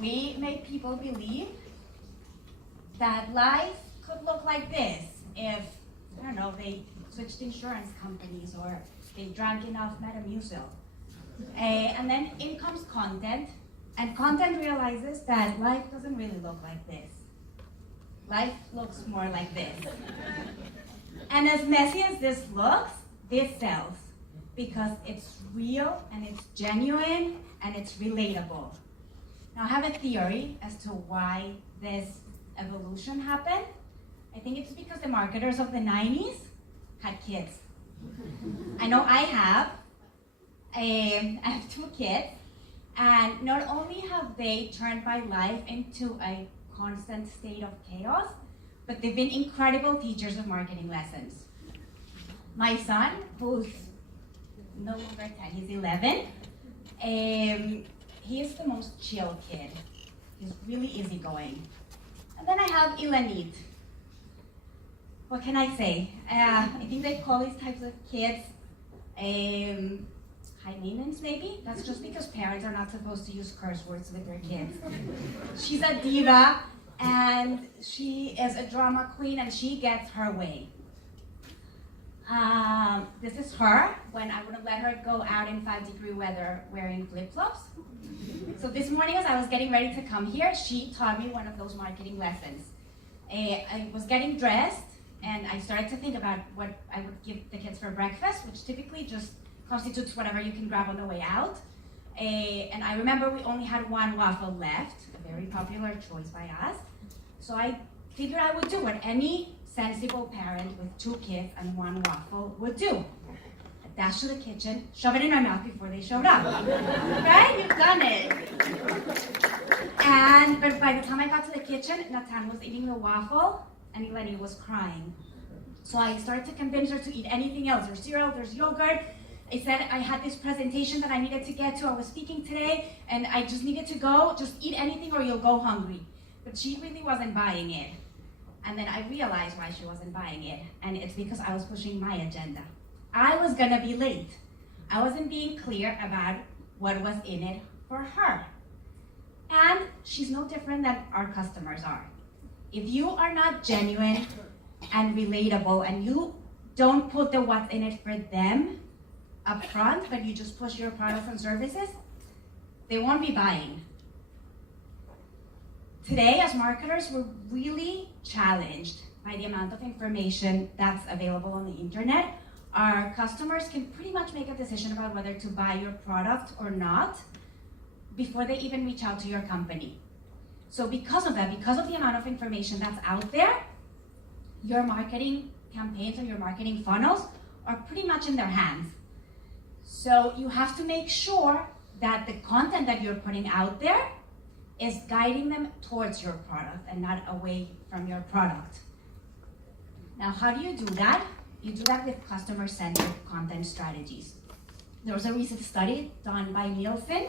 we make people believe that life could look like this if, I don't know, they switched insurance companies or they drank enough Metamucil. And then in comes content, and content realizes that life doesn't really look like this. Life looks more like this. And as messy as this looks, this sells because it's real and it's genuine and it's relatable. Now, I have a theory as to why this evolution happened. I think it's because the marketers of the 90s had kids. I know I have. I have 2 kids, and not only have they turned my life into a constant state of chaos, but they've been incredible teachers of marketing lessons. My son, who's no longer 10, he's 11, he is the most chill kid. He's really easygoing. And then I have Ilanit. What can I say? I think they call these types of kids high maintenance, maybe? That's just because parents are not supposed to use curse words with their kids. She's a diva, and she is a drama queen, and she gets her way. This is her when I wouldn't let her go out in 5-degree weather wearing flip-flops. So this morning as I was getting ready to come here, she taught me one of those marketing lessons. I was getting dressed, and I started to think about what I would give the kids for breakfast, which typically just constitutes whatever you can grab on the way out. And I remember we only had 1 waffle left, a very popular choice by us. So I figured I would do what any sensible parent with 2 kids and 1 waffle would do. I dash to the kitchen, shove it in my mouth before they showed up. Right? You've done it. But by the time I got to the kitchen, Natan was eating the waffle and Eleni was crying. So I started to convince her to eat anything else. There's cereal, there's yogurt. I said I had this presentation that I needed to get to. I was speaking today, and I just needed to go. Just eat anything or you'll go hungry. But she really wasn't buying it. And then I realized why she wasn't buying it. And it's because I was pushing my agenda. I was gonna be late. I wasn't being clear about what was in it for her. And she's no different than our customers are. If you are not genuine and relatable, and you don't put the what's in it for them up front, but you just push your products and services, they won't be buying. Today, as marketers, we're really challenged by the amount of information that's available on the internet. Our customers can pretty much make a decision about whether to buy your product or not before they even reach out to your company. So because of that, because of the amount of information that's out there, your marketing campaigns or your marketing funnels are pretty much in their hands. So you have to make sure that the content that you're putting out there is guiding them towards your product and not away from your product. Now, how do you do that? You do that with customer-centric content strategies. There was a recent study done by Nielsen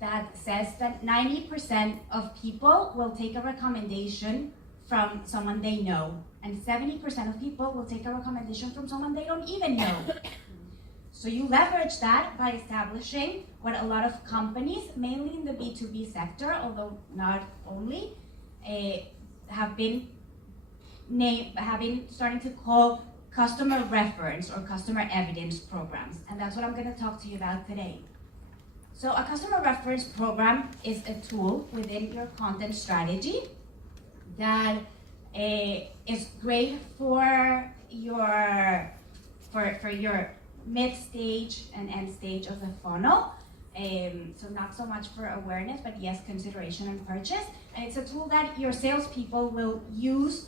that says that 90% of people will take a recommendation from someone they know, and 70% of people will take a recommendation from someone they don't even know. So you leverage that by establishing what a lot of companies, mainly in the B2B sector, although not only, have been starting to call customer reference or customer evidence programs. And that's what I'm going to talk to you about today. So a customer reference program is a tool within your content strategy that is great for your mid-stage and end stage of the funnel. So not so much for awareness, but yes, consideration and purchase. And it's a tool that your salespeople will use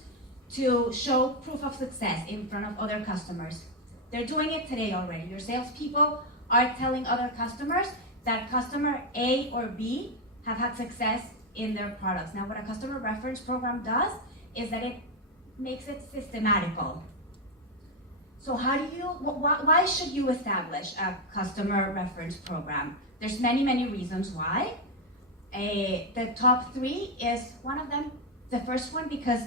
to show proof of success in front of other customers. They're doing it today already. Your salespeople are telling other customers that customer A or B have had success in their products. Now, what a customer reference program does is that it makes it systematical. So why should you establish a customer reference program? There's many reasons why. The top 3 is one of them. The first one, because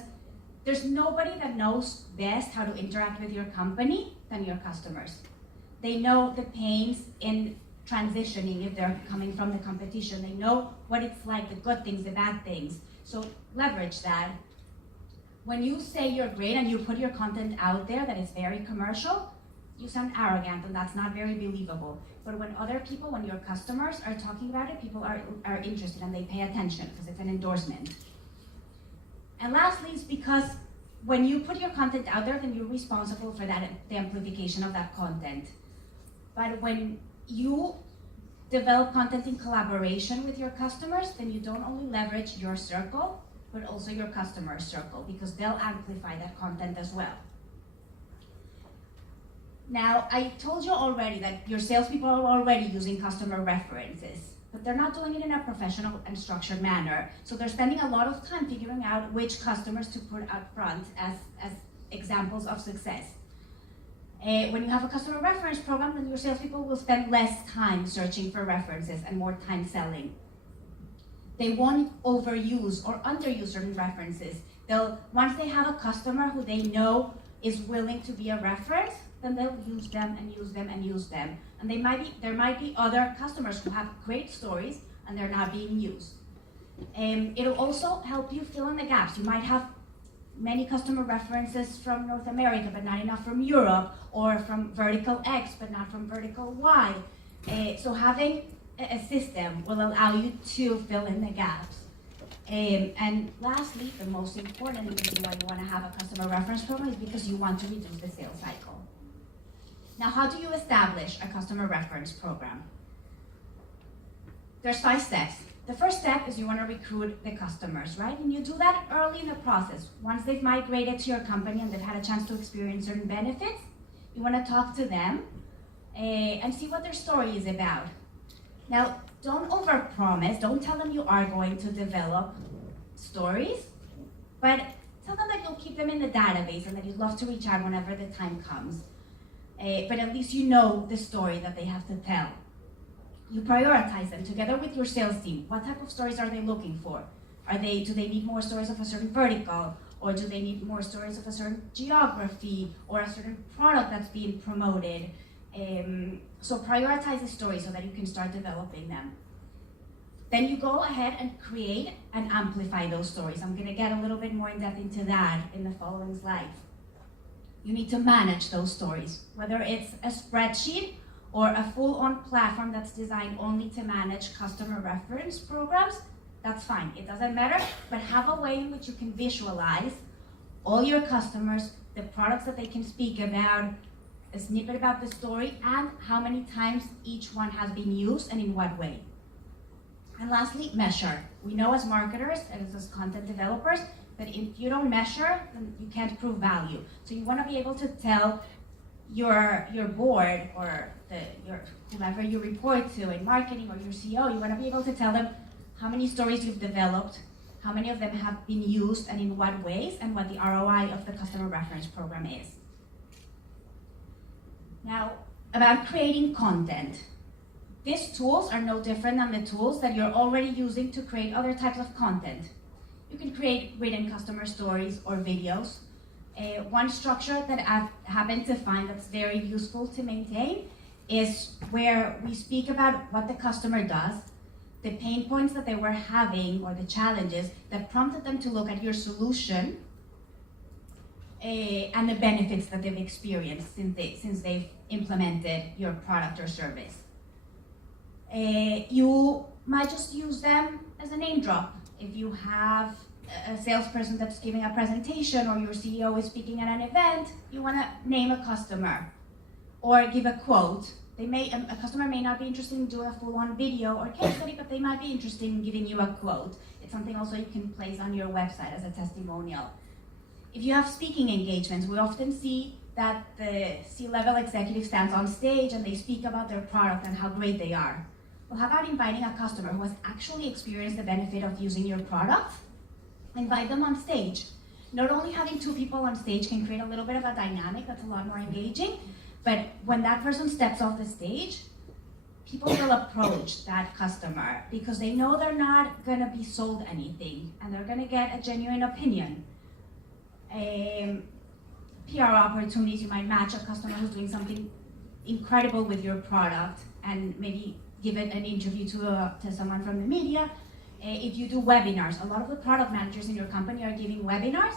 there's nobody that knows best how to interact with your company than your customers. They know the pains in transitioning if they're coming from the competition. They know what it's like, the good things, the bad things. So leverage that. When you say you're great and you put your content out there that is very commercial, you sound arrogant and that's not very believable. But when other people, when your customers are talking about it, people are interested and they pay attention because it's an endorsement. And lastly, is because when you put your content out there, then you're responsible for that, the amplification of that content. But when you develop content in collaboration with your customers, then you don't only leverage your circle, but also your customer circle, because they'll amplify that content as well. Now, I told you already that your salespeople are already using customer references, but they're not doing it in a professional and structured manner. So they're spending a lot of time figuring out which customers to put up front as examples of success. When you have a customer reference program, then your salespeople will spend less time searching for references and more time selling. They won't overuse or underuse certain references. Once they have a customer who they know is willing to be a reference, then they'll use them and use them and use them. And there might be other customers who have great stories and they're not being used. It'll also help you fill in the gaps. You might have many customer references from North America, but not enough from Europe, or from vertical X, but not from vertical Y. So having a system will allow you to fill in the gaps. And lastly, the most important reason why you want to have a customer reference program is because you want to reduce the sales cycle. Now, how do you establish a customer reference program? There's 5 steps. The first step is you want to recruit the customers, right? And you do that early in the process. Once they've migrated to your company and they've had a chance to experience certain benefits, you want to talk to them and see what their story is about. Now, don't overpromise. Don't tell them you are going to develop stories, but tell them that you'll keep them in the database and that you'd love to reach out whenever the time comes. But at least you know the story that they have to tell. You prioritize them together with your sales team. What type of stories are they looking for? Do they need more stories of a certain vertical? Or do they need more stories of a certain geography or a certain product that's being promoted? So prioritize the stories so that you can start developing them. Then you go ahead and create and amplify those stories. I'm gonna get a little bit more in depth into that in the following slides. You need to manage those stories, whether it's a spreadsheet or a full-on platform that's designed only to manage customer reference programs, that's fine. It doesn't matter, but have a way in which you can visualize all your customers, the products that they can speak about, a snippet about the story, and how many times each one has been used and in what way. And lastly, measure. We know as marketers and as content developers that if you don't measure, then you can't prove value. So you want to be able to tell your board or whoever you report to in marketing or your CEO, you want to be able to tell them how many stories you've developed, how many of them have been used and in what ways, and what the ROI of the customer reference program is. Now, about creating content. These tools are no different than the tools that you're already using to create other types of content. You can create written customer stories or videos. One structure that I've happened to find that's very useful to maintain is where we speak about what the customer does, the pain points that they were having or the challenges that prompted them to look at your solution, and the benefits that they've experienced since they've implemented your product or service. You might just use them as a name drop. If you have a salesperson that's giving a presentation or your CEO is speaking at an event, you want to name a customer or give a quote. A customer may not be interested in doing a full-on video or case study, but they might be interested in giving you a quote. It's something also you can place on your website as a testimonial. If you have speaking engagements, we often see that the C-level executive stands on stage and they speak about their product and how great they are. Well, how about inviting a customer who has actually experienced the benefit of using your product? Invite them on stage. Not only having 2 people on stage can create a little bit of a dynamic that's a lot more engaging, but when that person steps off the stage, people will approach that customer because they know they're not gonna be sold anything and they're gonna get a genuine opinion. PR opportunities, you might match a customer who's doing something incredible with your product and maybe give it an interview to someone from the media. If you do webinars, a lot of the product managers in your company are giving webinars.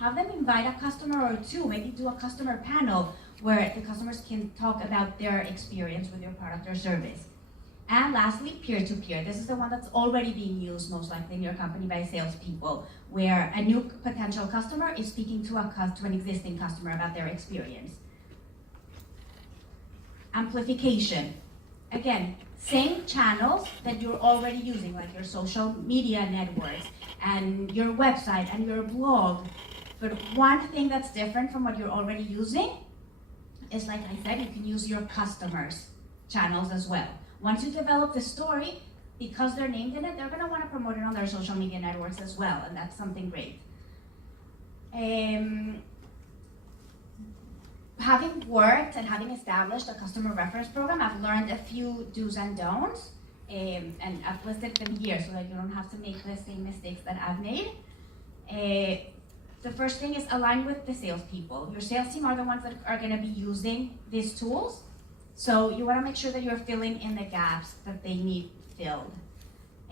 Have them invite a customer or two, maybe do a customer panel where the customers can talk about their experience with your product or service. And lastly, peer-to-peer. This is the one that's already being used most likely in your company by salespeople, where a new potential customer is speaking to an existing customer about their experience. Amplification. Again, same channels that you're already using, like your social media networks and your website and your blog. But one thing that's different from what you're already using is, like I said, you can use your customers' channels as well. Once you develop the story, because they're named in it, they're going to want to promote it on their social media networks as well, and that's something great. Having worked and having established a customer reference program, I've learned a few do's and don'ts, and I've listed them here so that you don't have to make the same mistakes that I've made. The first thing is align with the salespeople. Your sales team are the ones that are going to be using these tools. So you want to make sure that you're filling in the gaps that they need filled.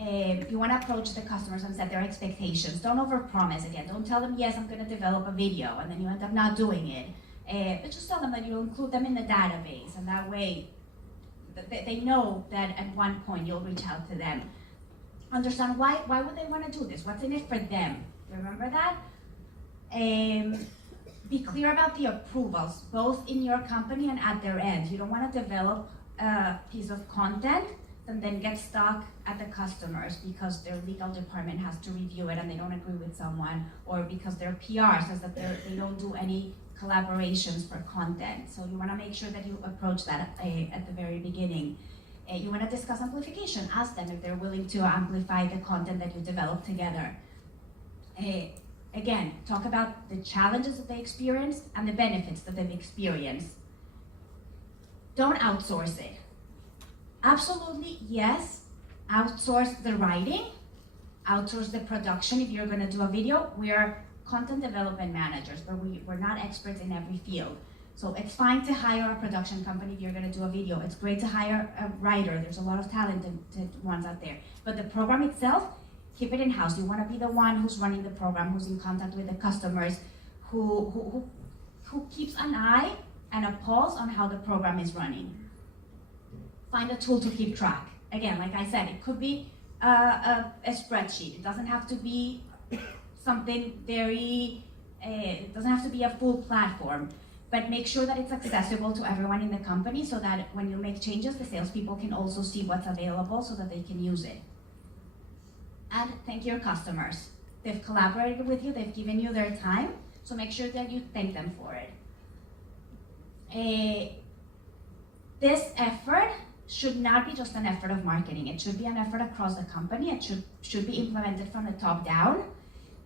You want to approach the customers and set their expectations. Don't overpromise again. Don't tell them, yes, I'm going to develop a video, and then you end up not doing it. But just tell them that you'll include them in the database, and that way they know that at one point you'll reach out to them. Understand why would they want to do this? What's in it for them? Remember that? Be clear about the approvals, both in your company and at their end. You don't want to develop a piece of content and then get stuck at the customers because their legal department has to review it and they don't agree with someone, or because their PR says that they don't do any collaborations for content. So you want to make sure that you approach that at the very beginning. You want to discuss amplification. Ask them if they're willing to amplify the content that you develop together. Again, talk about the challenges that they experienced and the benefits that they've experienced. Don't outsource it. Absolutely, yes, outsource the writing, outsource the production if you're going to do a video. We are content development managers, but we're not experts in every field. So it's fine to hire a production company if you're going to do a video. It's great to hire a writer. There's a lot of talented ones out there. But the program itself, keep it in-house. You want to be the one who's running the program, who's in contact with the customers, who keeps an eye and a pulse on how the program is running. Find a tool to keep track. Again, like I said, it could be a spreadsheet. It doesn't have to be something it doesn't have to be a full platform, but make sure that it's accessible to everyone in the company so that when you make changes, the salespeople can also see what's available so that they can use it. And thank your customers. They've collaborated with you, they've given you their time, so make sure that you thank them for it. This effort should not be just an effort of marketing. It should be an effort across the company. It should be implemented from the top down,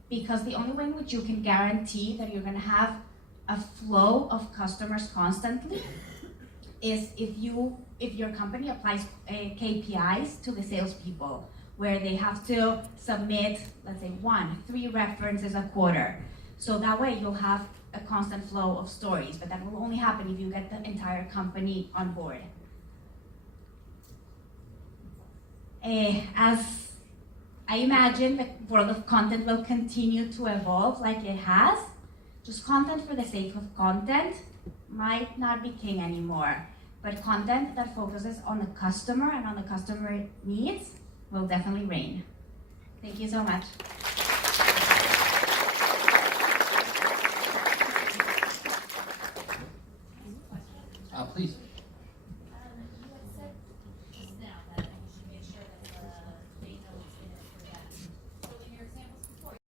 because the only way in which you can guarantee that you're going to have a flow of customers constantly is if your company applies KPIs to the salespeople, where they have to submit, let's say, 3 references a quarter. So that way you'll have a constant flow of stories, but that will only happen if you get the entire company on board. As I imagine the world of content will continue to evolve like it has, just content for the sake of content might not be king anymore, but content that focuses on the customer and on the customer needs will definitely reign. Thank you so much.